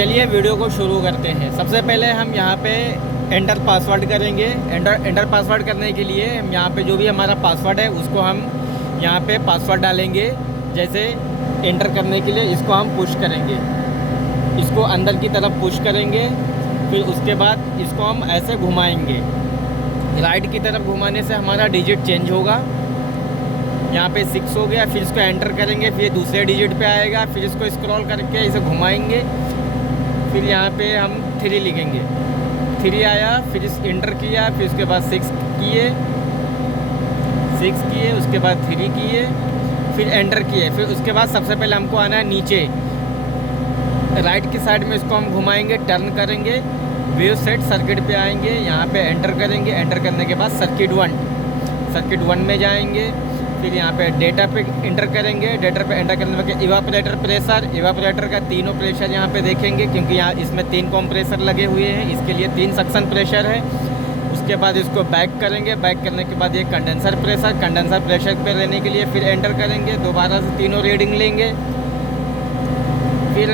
चलिए वीडियो को शुरू करते हैं। सबसे पहले हम यहाँ पे एंटर पासवर्ड करेंगे। एंटर पासवर्ड करने के लिए हम यहाँ पे जो भी हमारा पासवर्ड है उसको हम यहाँ पे पासवर्ड डालेंगे। जैसे एंटर करने के लिए इसको हम पुश करेंगे, इसको अंदर की तरफ पुश करेंगे। फिर उसके बाद इसको हम ऐसे घुमाएंगे, राइट की तरफ घुमाने से हमारा डिजिट चेंज होगा। यहाँ पे 6 हो गया। फिर इसको एंटर करेंगे, फिर दूसरे डिजिट पे आएगा। फिर इसको स्क्रॉल करके इसे घुमाएंगे। फिर यहाँ पे हम 3 लिखेंगे, 3 आया। फिर इस एंटर किया, फिर उसके बाद 6 किए, उसके बाद 3 किए, फिर एंटर किए। फिर उसके बाद सबसे पहले हमको आना है नीचे, राइट की साइड में इसको हम घुमाएंगे, टर्न करेंगे, वेव सेट सर्किट पे आएंगे। यहाँ पे एंटर करेंगे। एंटर करने के बाद सर्किट 1 में जाएंगे। फिर यहाँ पे डेटा पे एंटर करेंगे। डेटा पे एंटर करने के बाद इवापोरेटर का तीनों प्रेशर यहाँ पे देखेंगे, क्योंकि यहाँ इसमें 3 कंप्रेसर लगे हुए हैं, इसके लिए 3 सक्शन प्रेशर है। उसके बाद इसको बैक करेंगे। बैक करने के बाद ये कंडेंसर प्रेशर पे लेने के लिए फिर एंटर करेंगे। दोबारा से तीनों रीडिंग लेंगे। फिर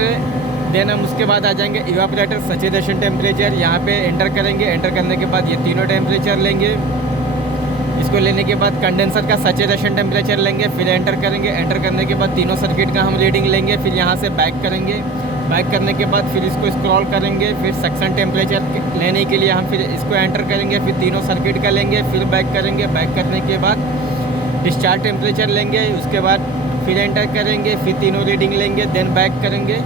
देन हम उसके बाद आ जाएंगे इवापोरेटर सैचुरेशन टेम्परेचर। यहाँ पे एंटर करेंगे। एंटर करने के बाद ये तीनों टेम्परेचर लेंगे। इसको लेने के बाद कंडेंसर का सैचुरेशन टेम्परेचर लेंगे। फिर एंटर करेंगे। एंटर करने के बाद तीनों सर्किट का हम रीडिंग लेंगे। फिर यहाँ से बैक करेंगे। बैक करने के बाद फिर इसको स्क्रॉल करेंगे। फिर सक्शन टेम्परेचर लेने के लिए हम फिर इसको एंटर करेंगे। फिर तीनों सर्किट का लेंगे। फिर बैक करेंगे। बैक करने के बाद डिस्चार्ज टेम्परेचर लेंगे। उसके बाद फिर एंटर करेंगे। फिर तीनों रीडिंग लेंगे। देन बैक करेंगे।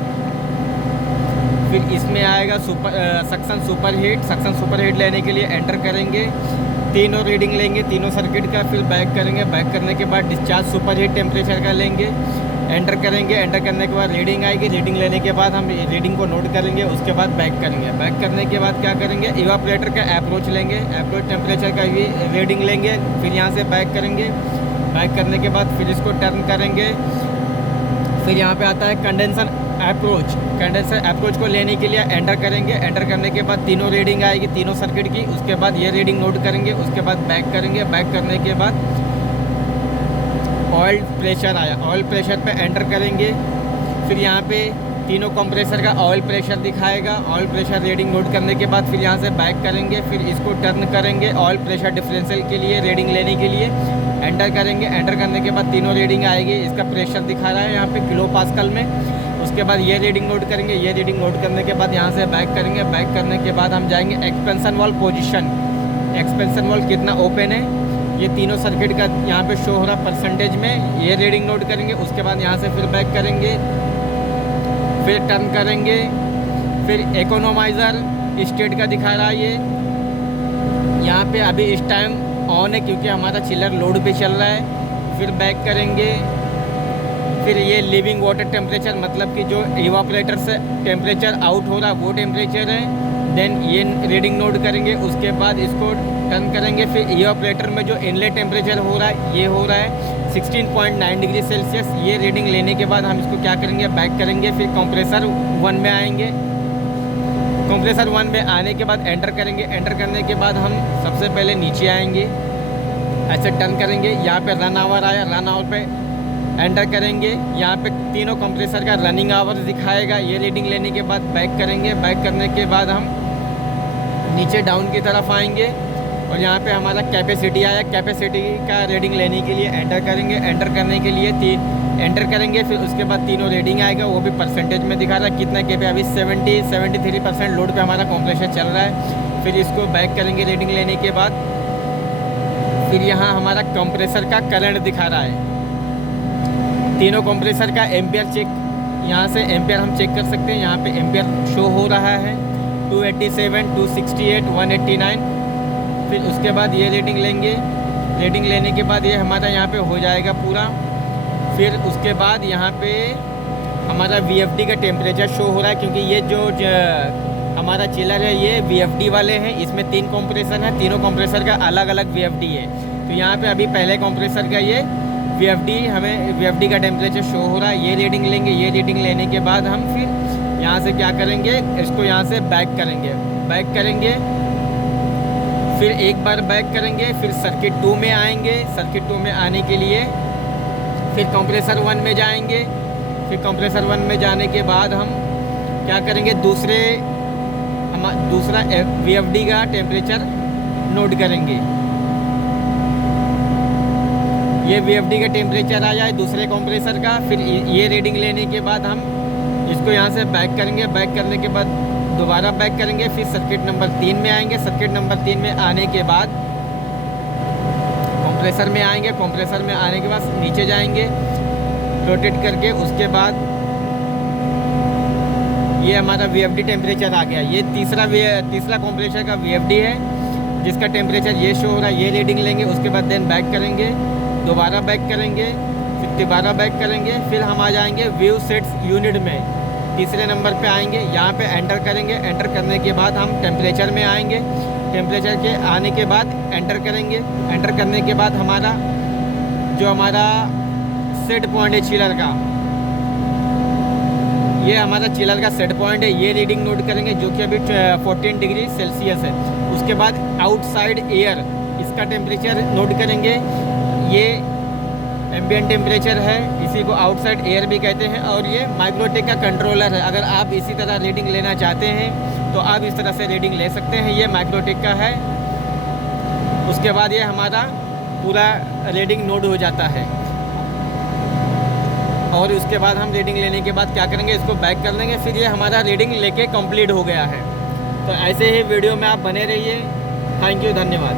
फिर इसमें आएगा सक्शन सुपरहीट लेने के लिए एंटर करेंगे। तीनों रीडिंग लेंगे, तीनों सर्किट का। फिर बैक करेंगे। बैक करने के बाद डिस्चार्ज सुपरहीट टेम्परेचर का लेंगे। एंटर करेंगे। एंटर करने के बाद रीडिंग आएगी। रीडिंग लेने के बाद हम रीडिंग को नोट करेंगे। उसके बाद बैक करेंगे। बैक करने के बाद क्या करेंगे, इवापोरेटर का अप्रोच लेंगे। अप्रोच टेम्परेचर का भी रीडिंग लेंगे। फिर यहाँ से बैक करेंगे। बैक करने के बाद फिर इसको टर्न करेंगे। फिर यहाँ पे आता है कंडेंसर अप्रोच को लेने के लिए एंटर करेंगे। एंटर करने के बाद तीनों रीडिंग आएगी, तीनों सर्किट की। उसके बाद ये रीडिंग नोट करेंगे। उसके बाद बैक करेंगे। बैक करने के बाद ऑयल प्रेशर आया, ऑयल प्रेशर पे एंटर करेंगे। फिर यहाँ पे तीनों कंप्रेसर का ऑयल प्रेशर दिखाएगा। ऑयल प्रेशर रीडिंग नोट करने के बाद फिर यहाँ से बैक करेंगे। फिर इसको टर्न करेंगे। ऑयल प्रेशर डिफरेंशियल के लिए रीडिंग लेने के लिए एंटर करेंगे। एंटर करने के बाद तीनों रीडिंग आएगी। इसका प्रेशर दिखा रहा है यहाँ पे किलो पास्कल में। उसके बाद ये रीडिंग नोट करेंगे। ये रीडिंग नोट करने के बाद यहाँ से बैक करेंगे। बैक करने के बाद हम जाएंगे expansion valve position. Expansion valve कितना ओपन है ये तीनों सर्किट का यहाँ पे शो हो रहा परसेंटेज में। ये रीडिंग नोट करेंगे। उसके बाद यहाँ से फिर बैक करेंगे। फिर टर्न करेंगे। फिर इकोनोमाइज़र स्टेट का दिखा रहा है ये यहाँ पे अभी इस टाइम ऑन है, क्योंकि हमारा चिलर लोड पे चल रहा है। फिर बैक करेंगे। फिर ये लिविंग वाटर टेम्परेचर, मतलब कि जो इवापोरेटर से टेम्परेचर आउट हो रहा है वो टेम्परेचर है। देन ये रीडिंग नोट करेंगे। उसके बाद इसको टर्न करेंगे। फिर इवापोरेटर में जो इनलेट टेम्परेचर हो रहा है ये हो रहा है 16.9 डिग्री सेल्सियस। ये रीडिंग लेने के बाद हम इसको क्या करेंगे, बैक करेंगे। फिर कंप्रेसर 1 में आएंगे। कंप्रेसर 1 में आने के बाद एंटर करेंगे। एंटर करने के बाद हम सबसे पहले नीचे आएंगे, ऐसे टर्न करेंगे। यहाँ पे रन आवर आया, रन आवर पे एंटर करेंगे। यहाँ पे तीनों कंप्रेसर का रनिंग आवर्स दिखाएगा। ये रीडिंग लेने के बाद बैक करेंगे। बैक करने के बाद हम नीचे डाउन की तरफ आएंगे और यहाँ पे हमारा कैपेसिटी आया। कैपेसिटी का रीडिंग लेने के लिए एंटर करेंगे। एंटर करने के लिए एंटर करेंगे। फिर उसके बाद तीनों रीडिंग आएगा, वो भी परसेंटेज में दिखा रहा है कितना के पे। अभी 73% लोड पे हमारा कंप्रेसर चल रहा है। फिर इसको बैक करेंगे रीडिंग लेने के बाद। फिर यहाँ हमारा कंप्रेसर का करंट दिखा रहा है। तीनों कंप्रेसर का एम्पियर चेक, यहाँ से एम्पियर हम चेक कर सकते हैं। यहाँ पे एम्पियर शो हो रहा है 287, 268, 189। फिर उसके बाद ये रीडिंग लेंगे। रीडिंग लेने के बाद ये हमारा यहाँ पे हो जाएगा पूरा। फिर उसके बाद यहाँ पे हमारा VFD का टेम्परेचर शो हो रहा है, क्योंकि ये जो हमारा चिलर है ये VFD वाले हैं। इसमें 3 कंप्रेसर हैं, तीनों कंप्रेसर का अलग अलग VFD है। तो यहाँ पे अभी पहले कंप्रेसर का ये VFD का टेम्परेचर शो हो रहा है। ये रीडिंग लेंगे। ये रीडिंग लेने के बाद हम फिर यहाँ से क्या करेंगे, इसको यहाँ से बैक करेंगे। फिर एक बार बैक करेंगे। फिर सर्किट 2 में आएंगे। सर्किट 2 में आने के लिए फिर कंप्रेसर 1 में जाएंगे। फिर कंप्रेसर 1 में जाने के बाद हम क्या करेंगे, दूसरा VFD का टेम्परेचर नोट करेंगे। ये VFD का टेम्परेचर आ जाए दूसरे कंप्रेसर का, फिर ये रीडिंग लेने के बाद हम इसको यहाँ से बैक करेंगे। बैक करने के बाद दोबारा बैक करेंगे, फिर सर्किट नंबर 3 में आएंगे। सर्किट नंबर 3 में आने के बाद कंप्रेसर में आएंगे। कंप्रेसर में आने के बाद नीचे जाएंगे रोटेट करके। उसके बाद ये हमारा VFD टेम्परेचर आ गया। ये तीसरा कंप्रेसर का VFD है जिसका टेम्परेचर ये शो हो रहा है। ये रीडिंग लेंगे, उसके बाद देन बैक करेंगे, दोबारा बैक करेंगे, फिर दोबारा बैक करेंगे। फिर हम आ जाएंगे व्यू सेट्स यूनिट में, तीसरे नंबर पे आएंगे। यहाँ पे एंटर करेंगे। एंटर करने के बाद हम टेम्परेचर में आएंगे। टेम्परेचर के आने के बाद एंटर करेंगे। एंटर करने के बाद हमारा सेट पॉइंट है चिलर का, ये हमारा चिलर का सेट पॉइंट है। ये रीडिंग नोट करेंगे जो कि अभी 14 डिग्री सेल्सियस है। उसके बाद आउटसाइड एयर, इसका टेम्परेचर नोट करेंगे। ये एम्बिएंट टेम्परेचर है, इसी को आउटसाइड एयर भी कहते हैं। और ये माइक्रोटेक का कंट्रोलर है। अगर आप इसी तरह रीडिंग लेना चाहते हैं तो आप इस तरह से रीडिंग ले सकते हैं। ये माइक्रोटेक का है। उसके बाद ये हमारा पूरा रीडिंग नोट हो जाता है। और उसके बाद हम रीडिंग लेने के बाद क्या करेंगे, इसको बैक कर लेंगे। फिर ये हमारा रीडिंग लेके कंप्लीट हो गया है। तो ऐसे ही वीडियो में आप बने रहिए। थैंक यू, धन्यवाद।